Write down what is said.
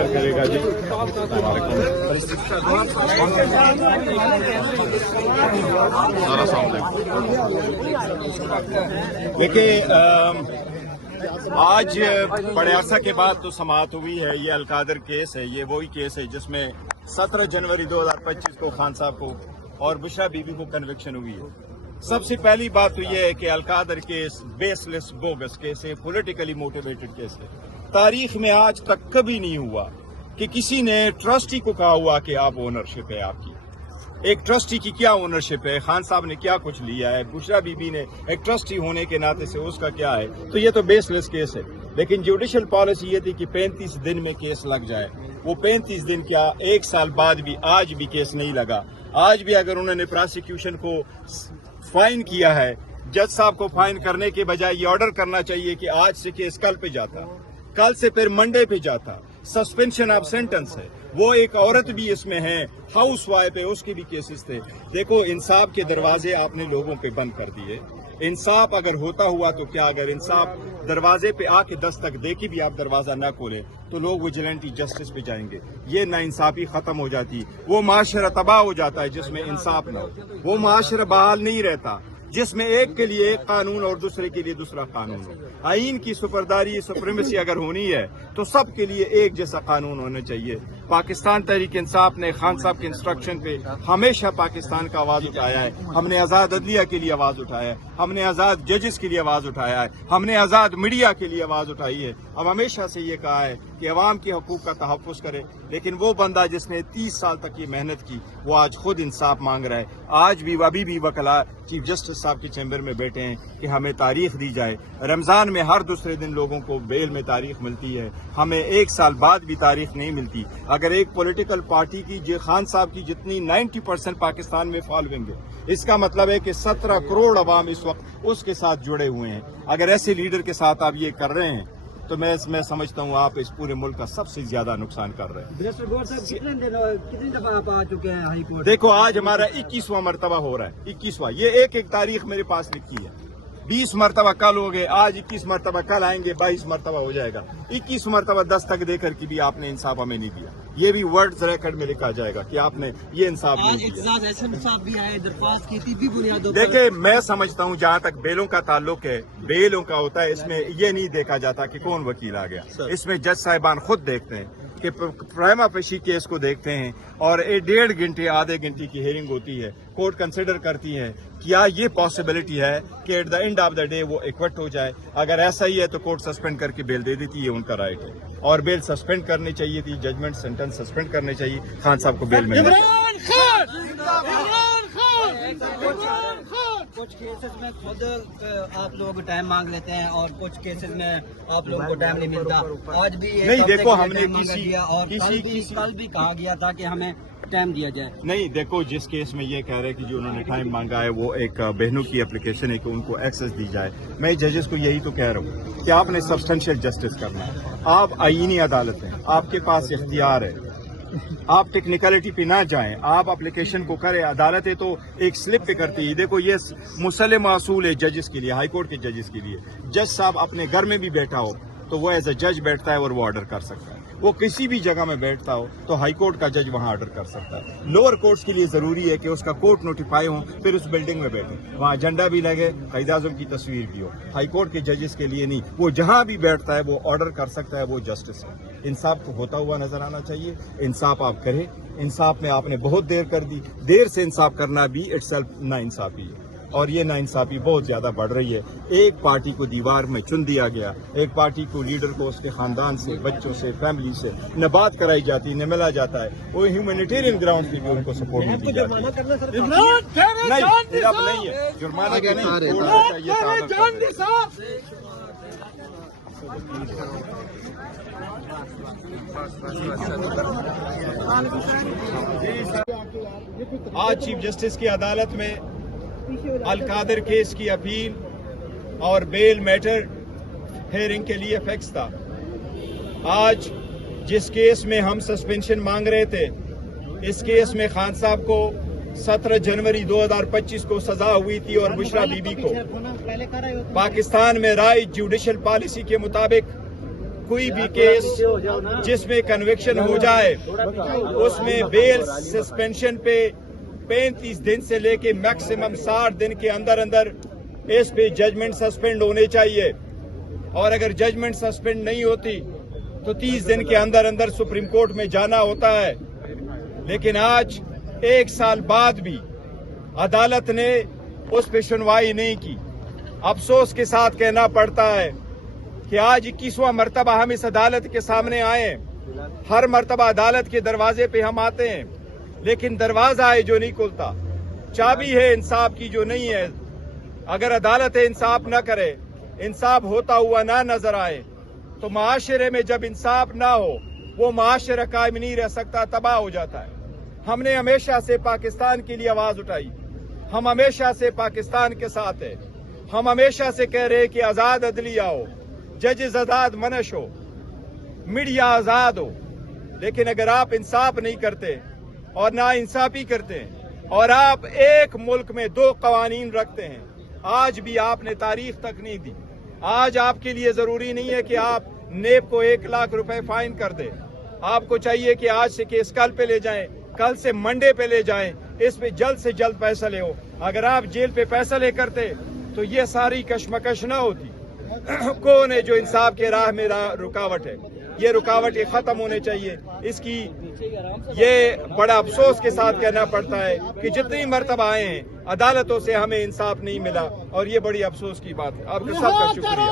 इंतजार करेगा जी। देखिए, आज बड़े अरसा के बाद तो समाअत हुई है। ये अलकादर केस है, ये वही केस है जिसमें 17 जनवरी 2025 को खान साहब को और बुशरा बीबी को कन्विक्शन हुई है। सबसे पहली बात तो ये है कि Al-Qadir case baseless bogus case है, पॉलिटिकली मोटिवेटेड केस है। तारीख में आज तक कभी नहीं हुआ कि किसी ने ट्रस्टी को कहा हुआ कि आप ओनरशिप है आपकी। एक ट्रस्टी की क्या ओनरशिप है, खान साहब ने क्या कुछ लिया है, बुशरा बीबी ने एक ट्रस्टी होने के नाते से उसका क्या है, तो ये तो बेसलेस केस है। लेकिन जुडिशल पॉलिसी ये थी कि 35 दिन में केस लग जाए। वो 35 दिन क्या, 1 साल बाद भी आज भी केस नहीं लगा। आज भी अगर उन्होंने प्रोसिक्यूशन को फाइन किया है, जज साहब को फाइन करने के बजाय ये ऑर्डर करना चाहिए कि आज से केस कल पे जाता, कल से फिर मंडे पे जाता। सस्पेंशन ऑफ सेंटेंस है। वो एक औरत भी इसमें है, हाउस वाइफ है, उसके भी केसेस थे। देखो, इंसाफ के दरवाजे आपने लोगों पे बंद कर दिए। इंसाफ अगर होता हुआ तो क्या, अगर इंसाफ दरवाजे पे आके दस्तक दे के भी आप दरवाजा ना खोलें तो लोग विजिलेंटी जस्टिस पे जाएंगे। ये नाइंसाफी खत्म हो जाती, वो माशरा तबाह हो जाता है जिसमें इंसाफ ना हो। वो माशरा बहाल नहीं रहता जिसमें एक के लिए एक कानून और दूसरे के लिए दूसरा कानून हो। आईन की सुपरदारी, सुप्रीमेसी अगर होनी है तो सब के लिए एक जैसा कानून होना चाहिए। पाकिस्तान तहरीक इंसाफ ने खान साहब के इंस्ट्रक्शन पे हमेशा पाकिस्तान का आवाज उठाया है। हमने आजाद अदलिया के लिए आवाज उठाया है, हमने आजाद जजेस के लिए आवाज उठाया है, हमने आजाद मीडिया के लिए आवाज उठाई है। अब हमेशा से ये कहा है कि अवाम के हकूक का तहफ़्फ़ुज़ करे। लेकिन वो बंदा जिसने 30 साल तक ये मेहनत की, वो आज खुद इंसाफ मांग रहा है। आज भी अभी भी वकला चीफ जस्टिस साहब के चैम्बर में बैठे हैं कि हमें तारीख दी जाए। रमजान में हर दूसरे दिन लोगों को बेल में तारीख मिलती है, हमें 1 साल बाद भी तारीख नहीं मिलती। अगर एक पॉलिटिकल पार्टी की खान साहब की जितनी 90% पाकिस्तान में फॉलोइंग है, इसका मतलब है कि 17 करोड़ अवाम इस वक्त उसके साथ जुड़े हुए हैं। अगर ऐसे लीडर के साथ आप ये कर रहे हैं तो मैं समझता हूँ आप इस पूरे मुल्क का सबसे ज्यादा नुकसान कर रहे हैं। कितनी दफा आप आ चुके हैं हाई कोर्ट? देखो, आज हमारा 21वां मरतबा हो रहा है। 21वां, ये एक तारीख मेरे पास लिखी है। 20 मरतबा कल हो गए, आज 21 मरतबा कल आएंगे, 22 मरतबा हो जाएगा। 21 मरतबा दस्तक देकर के भी आपने इंसाफ हमें नहीं दिया। ये भी वर्ड्स रिकॉर्ड में लिखा जाएगा कि आपने ये इंसाफ नहीं दिया। भी आए, दरख्वास्त की थी भी बुनियादों पर। देखिए, मैं समझता हूँ जहाँ तक बेलों का ताल्लुक है, बेलों का होता है, इसमें ये नहीं देखा जाता कि कौन वकील आ गया। इसमें जज साहिबान खुद देखते हैं कि प्राइमा फेशी केस को देखते हैं और 1.5 घंटे आधे घंटे की हियरिंग होती है। कोर्ट कंसिडर करती है क्या ये पॉसिबिलिटी है कि at the end of the day वो इक्विट हो जाए। अगर ऐसा ही है तो कोर्ट सस्पेंड करके बेल दे देती है, उनका राइट है। और बेल सस्पेंड करनी चाहिए थी, जजमेंट सेंटेंस सस्पेंड करने चाहिए, खान साहब को बेल मिलनी चाहिए। कुछ केसेस में खुद आप लोग टाइम मांग लेते हैं और कुछ केसेस में आप लोगों को टाइम नहीं मिलता। आज भी नहीं, देखो, हमने किसी कल भी कहा गया था कि हमें टाइम दिया जाए। नहीं, देखो, जिस केस में ये कह रहे हैं कि जो उन्होंने टाइम मांगा है वो एक बहनों की एप्लीकेशन है कि उनको एक्सेस दी जाए। मैं जजेस को यही तो कह रहा हूँ कि आपने सब्सटेंशियल जस्टिस करना है। आप आईनी अदालत हैं, आपके पास इख्तियार है, आप टेक्निकलिटी पे ना जाएं, आप एप्लीकेशन को करें। अदालतें तो एक स्लिप पे करती है। देखो, ये मुसल्लम असूल है जजेस के लिए, हाई कोर्ट के जजेस के लिए। जज साहब अपने घर में भी बैठा हो तो वो एज ए जज बैठता है और वो ऑर्डर कर सकता है। वो किसी भी जगह में बैठता हो तो हाई कोर्ट का जज वहां ऑर्डर कर सकता है। लोअर कोर्ट्स के लिए जरूरी है कि उसका कोर्ट नोटिफाई हो, फिर उस बिल्डिंग में बैठे, वहां झंडा भी लगे, कायद आज़म की तस्वीर भी हो। हाई कोर्ट के जजेस के लिए नहीं, वो जहां भी बैठता है वो ऑर्डर कर सकता है, वो जस्टिस है। इंसाफ को होता हुआ नजर आना चाहिए। इंसाफ आप करें। इंसाफ में आपने बहुत देर कर दी। देर से इंसाफ करना भी इटसेल्फ नाइंसाफी है और ये नाइंसाफी बहुत ज्यादा बढ़ रही है। एक पार्टी को दीवार में चुन दिया गया, एक पार्टी को लीडर को उसके खानदान से, बच्चों से, फैमिली से न बात कराई जाती, न मिला जाता है। वो ह्यूमैनिटेरियन ग्राउंड पे भी उनको सपोर्ट नहीं दी जाती। नहीं, अब नहीं है जुर्माना का नहीं, आज चीफ जस्टिस की अदालत में अलकादर केस की अपील और बेल मैटर हेयरिंग के लिए फिक्स था। आज जिस केस में हम सस्पेंशन मांग रहे थे, इस केस में खान साहब को 17 जनवरी 2025 को सजा हुई थी और बुशरा बीबी को पाकिस्तान में राइट जुडिशल पॉलिसी के मुताबिक कोई भी केस जिसमें कन्विक्शन हो जाए उसमें बेल सस्पेंशन पे 35 दिन से लेके मैक्सिमम 60 दिन के अंदर अंदर इस पे जजमेंट सस्पेंड होने चाहिए, और अगर जजमेंट सस्पेंड नहीं होती तो 30 दिन के अंदर अंदर सुप्रीम कोर्ट में जाना होता है। लेकिन आज 1 साल बाद भी अदालत ने उस पर सुनवाई नहीं की। अफसोस के साथ कहना पड़ता है कि आज 21वां मर्तबा हम इस अदालत के सामने आए हैं। हर मर्तबा अदालत के दरवाजे पे हम आते हैं, लेकिन दरवाजा है जो नहीं खुलता, चाबी है इंसाफ की जो नहीं है। अगर अदालत इंसाफ न करे, इंसाफ होता हुआ ना नजर आए, तो माशरे में जब इंसाफ ना हो वो माशरा कायम नहीं रह सकता, तबाह हो जाता है। हमने हमेशा से पाकिस्तान के लिए आवाज उठाई, हम हमेशा से पाकिस्तान के साथ है। हम हमेशा से कह रहे कि आजाद अदलिया हो, जजेस आजाद मनश हो, मीडिया आजाद हो। लेकिन अगर आप इंसाफ नहीं करते और ना इंसाफी करते हैं और आप एक मुल्क में 2 कवानीन रखते हैं, आज भी आपने तारीख तक नहीं दी। आज आपके लिए जरूरी नहीं है कि आप नेब को 1 लाख रुपए फाइन कर दे। आपको चाहिए कि आज से केस कल पे ले जाएं, कल से मंडे पे ले जाएं, इस पे जल्द से जल्द फैसले हो। अगर आप जेल पे फैसले करते तो ये सारी कशमकश न होती। कौन है जो इंसाफ के राह में रुकावट है? ये रुकावटें खत्म होने चाहिए। इसकी ये बड़ा अफसोस के साथ कहना पड़ता है कि जितनी मर्तबा आए हैं अदालतों से हमें इंसाफ नहीं मिला, और ये बड़ी अफसोस की बात है। आपका सबका शुक्रिया।